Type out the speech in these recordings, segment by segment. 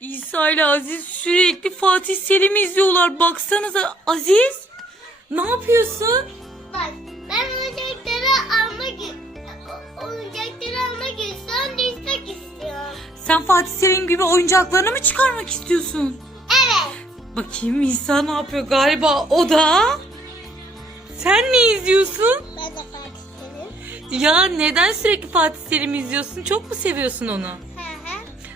İsa ile Aziz sürekli Fatih Selim izliyorlar. Baksanıza Aziz. Ne yapıyorsun? Bak ben oyuncakları almak oyuncakları almak istiyorum. Destek istiyorum. Sen Fatih Selim gibi oyuncaklarını mı çıkarmak istiyorsun? Evet. Bakayım İsa ne yapıyor galiba o da. Sen ne izliyorsun? Ben de Fatih Selim. Ya neden sürekli Fatih Selim izliyorsun? Çok mu seviyorsun onu?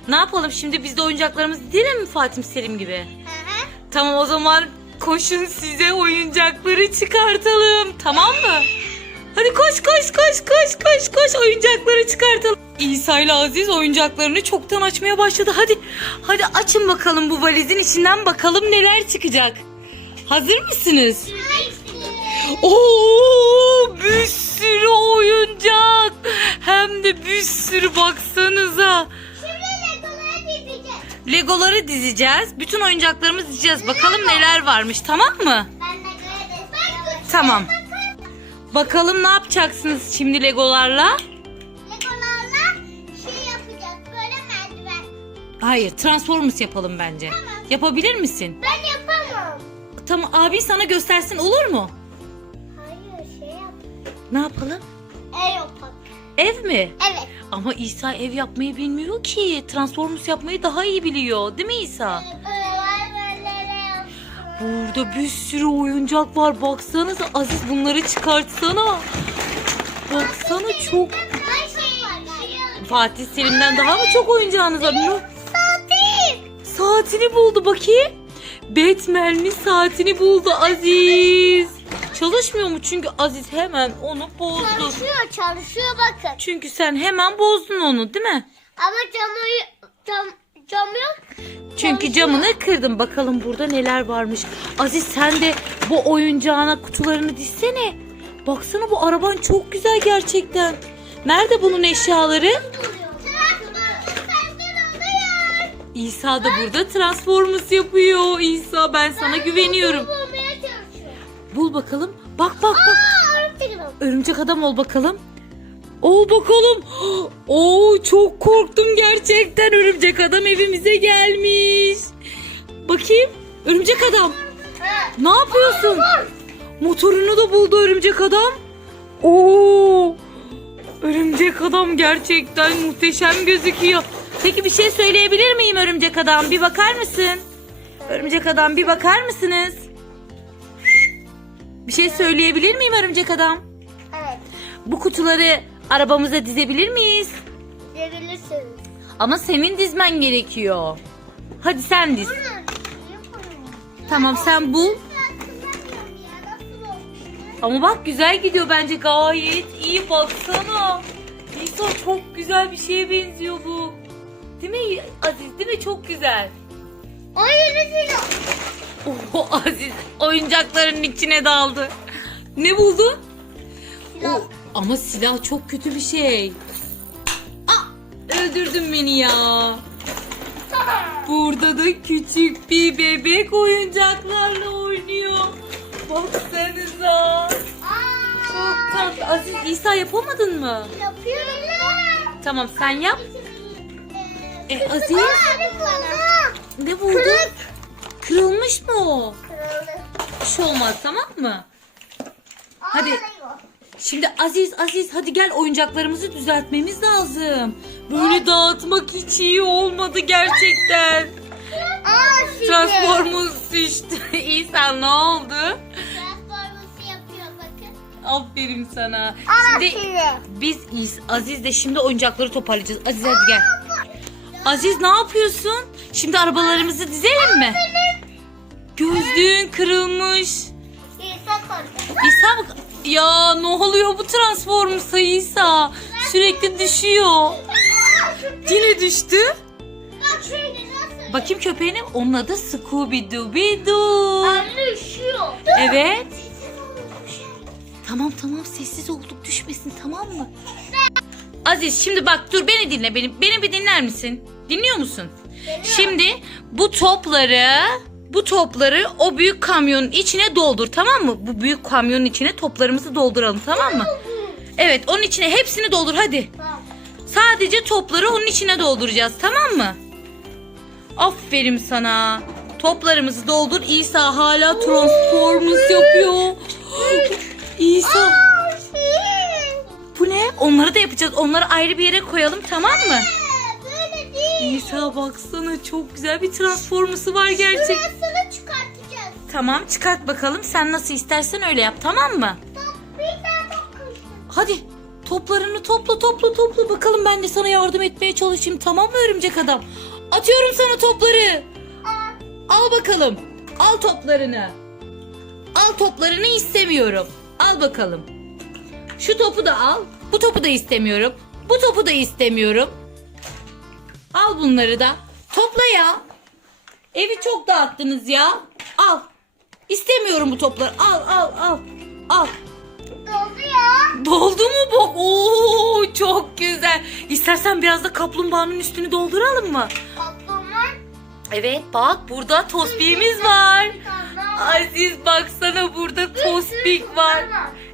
Ne yapalım şimdi biz de oyuncaklarımızı değil mi Fatih Selim gibi? Hı hı. Tamam o zaman koşun size oyuncakları çıkartalım. Tamam mı? Hadi koş koş koş koş koş koş oyuncakları çıkartalım. İsa ile Aziz oyuncaklarını çoktan açmaya başladı. Hadi hadi açın bakalım bu valizin içinden bakalım neler çıkacak. Hazır mısınız? Oo bir sürü oyuncak. Hem de bir sürü baksanıza. Legoları dizeceğiz. Bütün oyuncaklarımızı dizeceğiz. Bakalım neler varmış tamam mı? Tamam. Bakalım ne yapacaksınız şimdi Legolarla? Legolarla şey yapacağız. Böyle merdiven. Hayır Transformers yapalım bence. Yapabilir misin? Ben yapamam. Tamam abi sana göstersin olur mu? Hayır şey yap. Ne yapalım? El yapalım. Ev mi? Evet. Ama İsa ev yapmayı bilmiyor ki. Transformers yapmayı daha iyi biliyor. Değil mi İsa? Burada bir sürü oyuncak var. Baksanıza Aziz bunları çıkartsana. Baksana çok. Fatih Selim'den daha mı çok oyuncağınız var? Ne? Saatini buldu bakayım. Batman'li saatini buldu Aziz. Çalışmıyor mu? Çünkü Aziz hemen onu bozdu. Çalışıyor çalışıyor bakın. Çünkü sen hemen bozdun onu değil mi? Ama camı cam cam yok. Çünkü camını kırdım. Bakalım burada neler varmış. Aziz sen de bu oyuncağına kutularını dizsene. Baksana bu araban çok güzel gerçekten. Nerede bunun eşyaları? İsa da burada Transformers yapıyor. İsa ben sana güveniyorum. Bul bakalım. Bak bak bak. Örümcek adam ol bakalım. Ol bakalım. Oo çok korktum gerçekten. Örümcek adam evimize gelmiş. Bakayım. Örümcek adam. Ne yapıyorsun? Motorunu da buldu örümcek adam. Oo! Örümcek adam gerçekten muhteşem gözüküyor. Peki bir şey söyleyebilir miyim örümcek adam? Bir bakar mısın? Örümcek adam bir bakar mısınız? Bir şey söyleyebilir miyim örümcek adam? Evet. Bu kutuları arabamıza dizebilir miyiz? Diyebilirsiniz. Ama senin dizmen gerekiyor. Hadi sen diz. Tamam sen bul. Ama bak güzel gidiyor bence gayet iyi baksana. Nisa çok güzel bir şeye benziyor bu. Değil mi Aziz değil mi çok güzel. Oyunu Oho Aziz oyuncakların içine daldı. Ne buldun? Silah. O, ama silah çok kötü bir şey. Aa, öldürdün beni ya. Burada da küçük bir bebek oyuncaklarla oynuyor. Baksanıza. Çok tatlı. Aziz İsa yapamadın mı? Yapıyorum. Tamam sen yap. E, Aziz Ne buldun? Kırılmış mı o? Kırıldı. Bir şey olmaz tamam mı? Hadi. Şimdi Aziz Aziz hadi gel oyuncaklarımızı düzeltmemiz lazım. Böyle dağıtmak hiç iyi olmadı gerçekten. Aa. Transformers düştü. İsa ne oldu? Transformers yapıyor bakın. Aferin sana. Aa, Şimdi şimdi. biz Aziz de şimdi oyuncakları toparlayacağız. Aziz hadi gel. Aziz ne yapıyorsun? Şimdi arabalarımızı dizelim mi? Gözlüğün kırılmış. İsa bak. Ya ne oluyor bu Transformers'a İsa? Sürekli düşüyor. Yine düştü. Bak şöyle nasıl? Bakayım köpeğine. Onun adı Scooby Dooby Doo. Anne üşüyor. Evet. Tamam tamam sessiz olduk düşmesin tamam mı? Aziz şimdi bak dur beni dinle beni beni bir dinler misin? Dinliyor musun? Şimdi bu topları bu topları o büyük kamyonun içine doldur tamam mı? Bu büyük kamyonun içine toplarımızı dolduralım tamam mı? Evet onun içine hepsini doldur hadi. Tamam. Sadece topları onun içine dolduracağız tamam mı? Aferin sana. Toplarımızı doldur. İsa hala Transformers yapıyor. İsa. Bu ne? Onları da yapacağız. Onları ayrı bir yere koyalım tamam mı? Böyle değil. İsa baksana çok güzel bir Transformers'ı var gerçek. Burasını çıkartacağız. Tamam çıkart bakalım. Sen nasıl istersen öyle yap tamam mı? Bak bir daha bakın. Hadi toplarını topla topla topla. Bakalım ben de sana yardım etmeye çalışayım tamam mı örümcek adam? Atıyorum sana topları. Aa, Al bakalım. Al toplarını. Al toplarını istemiyorum. Al bakalım. Şu topu da al. Bu topu da istemiyorum. Bu topu da istemiyorum. Al bunları da. Topla ya. Evi çok dağıttınız ya. Al. İstemiyorum bu topları. Al al al. Al. doldu ya. Doldu mu bu? Oo çok güzel. İstersen biraz da kaplumbağanın üstünü dolduralım mı? Kaplumbağa. Evet bak burada tospiyemiz var. Ay. Aziz baksana burada tospik var.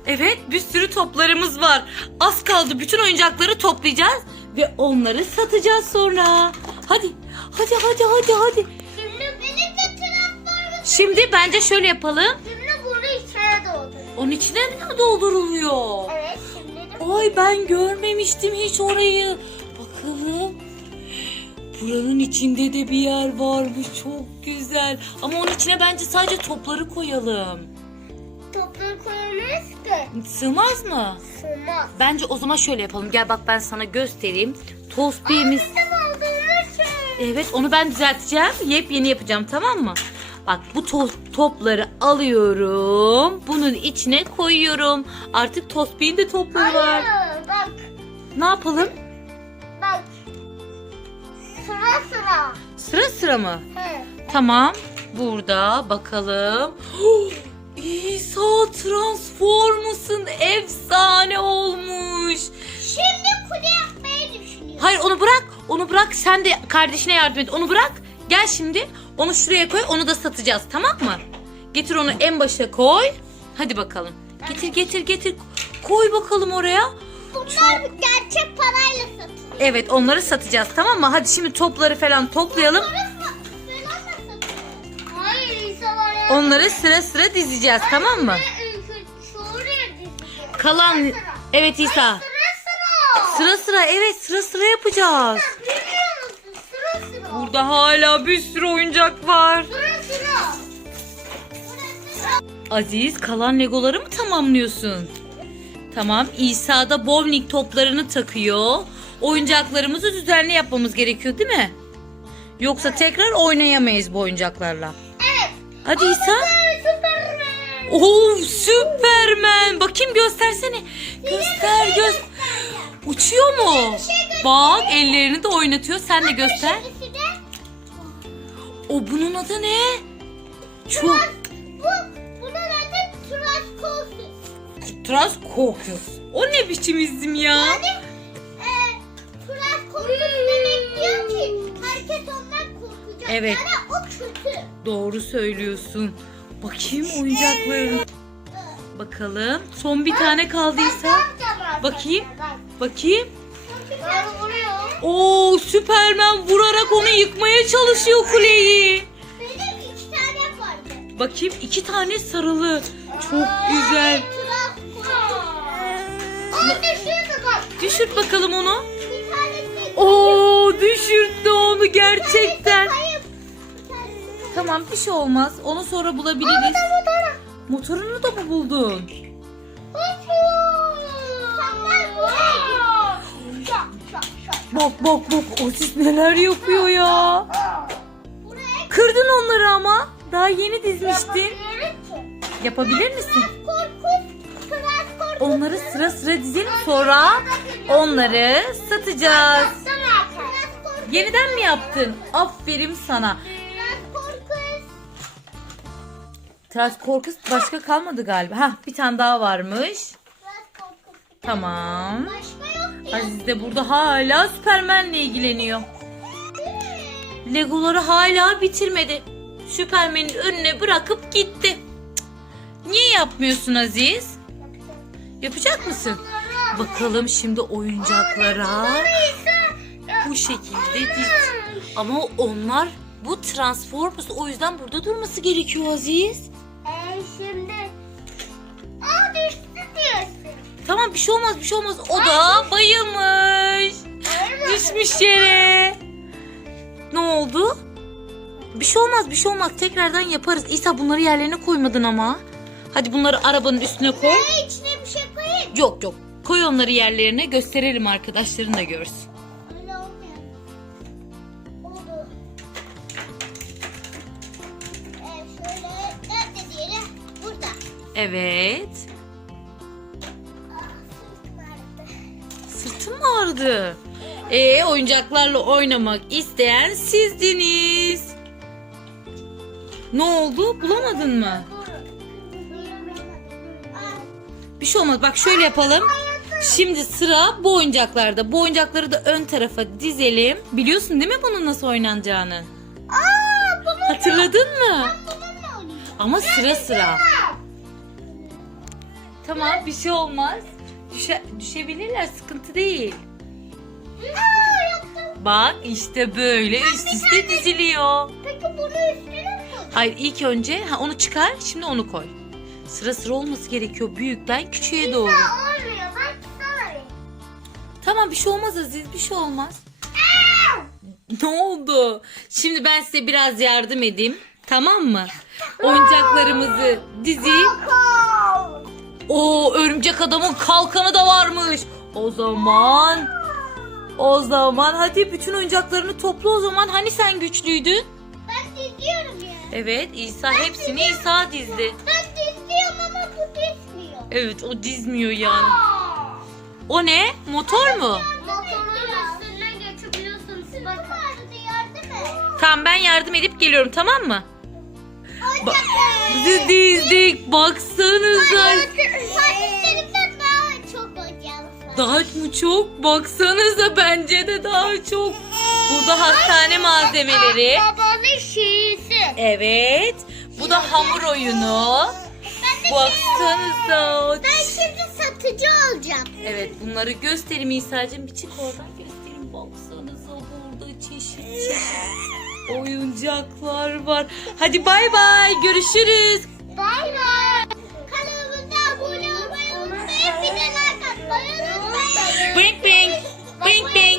Evet bir sürü toplarımız var. Az kaldı bütün oyuncakları toplayacağız ve onları satacağız sonra. Hadi hadi hadi hadi hadi. Şimdi benim de. Şimdi bence şöyle yapalım. Şimdi bunu içeri doldurun. Onun içine mi dolduruluyor? Evet şimdi Ay ben görmemiştim hiç orayı. Bakalım. Buranın içinde de bir yer varmış. Çok güzel. Ama onun içine bence sadece topları koyalım. Topları koyamayız ki. Sığmaz mı? Sığmaz. Bence o zaman şöyle yapalım. Gel bak ben sana göstereyim. Olduğumuz şey. Evet onu ben düzelteceğim. Yepyeni yapacağım tamam mı? Bak bu to- topları alıyorum. Bunun içine koyuyorum. Artık Tospi'nin de topları var. Hayır bak Ne yapalım? bak. Sıra sıra. Sıra sıra mı? He. Tamam. Burada bakalım. İsa Transformers'ın efsane olmuş. Şimdi kule yapmayı düşünüyorum. Hayır onu bırak. Onu bırak. Sen de kardeşine yardım et. Onu bırak. Gel şimdi. Onu şuraya koy. Onu da satacağız. Tamam mı? Getir onu en başa koy. Hadi bakalım. Getir getir getir. Koy bakalım oraya. Bunlar gerçek parayla satılıyor. Evet onları satacağız tamam mı? Hadi şimdi topları falan toplayalım. Hayır Onları sıra sıra dizeceğiz tamam mı? Dizeceğiz. Kalan... Evet İsa. Sıra sıra. Sıra sıra evet sıra sıra yapacağız. Burada hala bir sürü oyuncak var. Aziz kalan legoları mı tamamlıyorsun? Tamam İsa da bowling toplarını takıyor. Oyuncaklarımızı düzenli yapmamız gerekiyor değil mi? Yoksa tekrar oynayamayız bu oyuncaklarla. Hadi İsa. Süpermen. Oo Süpermen. Bakayım göstersene. Göster göster. Uçuyor mu? Bak ellerini de oynatıyor. Sen de göster. O bunun adı ne? Çok. bu. Bunun adı Traskosis. Trans kokuyor. O ne biçim isim ya? Yani e, Evet. Yani o kötü. Doğru söylüyorsun. Bakayım oyuncaklarına. Bakalım. Son bir tane kaldıysa. Bakayım. Bakayım. Oo Süpermen vurarak onu yıkmaya çalışıyor kuleyi. Benim iki tane vardı. Bakayım iki tane sarılı. Çok güzel. Düşürt bakalım onu. Oo düşürttü onu gerçekten. Tamam bir şey olmaz. Onu sonra bulabiliriz. Motorunu da mı buldun? Bak bak bak o sis neler yapıyor ya. Kırdın onları ama. Daha yeni dizmiştin. Yapabilir misin? Onları sıra sıra dizelim sonra onları satacağız. Yeniden mi yaptın? Aferin sana. Trans korkus başka kalmadı galiba. Hah bir tane daha varmış. Tamam. Başka yok ki. Aziz de burada hala Süpermen'le ilgileniyor. Legoları hala bitirmedi. Süpermen'in önüne bırakıp gitti. Cık. Niye yapmıyorsun Aziz? Yapacak mısın? Bakalım şimdi oyuncaklara bu şekilde diz. Ama onlar Bu Transformers o yüzden burada durması gerekiyor Aziz. Şimdi. Aa düştü diyorsun. Tamam bir şey olmaz bir şey olmaz. O da bayılmış. Düşmüş yere. Ne oldu? Bir şey olmaz bir şey olmaz. Tekrardan yaparız. İsa bunları yerlerine koymadın ama. Hadi bunları arabanın üstüne koy. Ee, içine bir şey koyayım. Yok yok. Koy onları yerlerine gösterelim arkadaşların da görsün. Evet. Sırtım ağrıdı. Sırtım mı ağrıdı? Ee, oyuncaklarla oynamak isteyen sizdiniz. Ne oldu? Bulamadın mı? Bir şey olmaz. Bak şöyle yapalım. Şimdi sıra bu oyuncaklarda. Bu oyuncakları da ön tarafa dizelim. Biliyorsun değil mi bunun nasıl oynanacağını? Aa, bunu Hatırladın mı? Ama sıra sıra. Tamam bir şey olmaz. Düşe, düşebilirler sıkıntı değil. Bak işte böyle üst üste diziliyor. Peki bunu üstüne mi? Hayır ilk önce ha, onu çıkar şimdi onu koy. Sıra sıra olması gerekiyor büyükten küçüğe doğru. Olmuyor. Ben. Tamam bir şey olmaz Aziz bir şey olmaz. ne oldu? Şimdi ben size biraz yardım edeyim. Tamam mı? Oyuncaklarımızı dizip. O örümcek adamın kalkanı da varmış. O zaman o zaman hadi bütün oyuncaklarını topla o zaman. Hani sen güçlüydün? Ben diziyorum ya. Evet İsa hepsini İsa dizdi. Ben diziyorum ama bu dizmiyor. Evet o dizmiyor yani. O ne? Motor mu? Motorun üstüne geçebiliyorsun. Bakın. Tamam ben yardım edip geliyorum tamam mı? Oyuncaklar. Bizi dizdik baksanıza. Daha çok. Daha mı çok? Baksanıza bence de daha çok. Burada hastane malzemeleri. Babanın şeysi. Evet. Bu da hamur oyunu. Baksanıza. Ben şimdi satıcı olacağım. Evet bunları göstereyim İsa'cığım. Bir çık oradan göstereyim. Baksanıza burada çeşit çeşit oyuncaklar var. Hadi bay bay görüşürüz. Bay bay. Kanalımıza abone olmayı unutmayın. Bir de like atmayı unutmayın. Bing bing. Bing bing.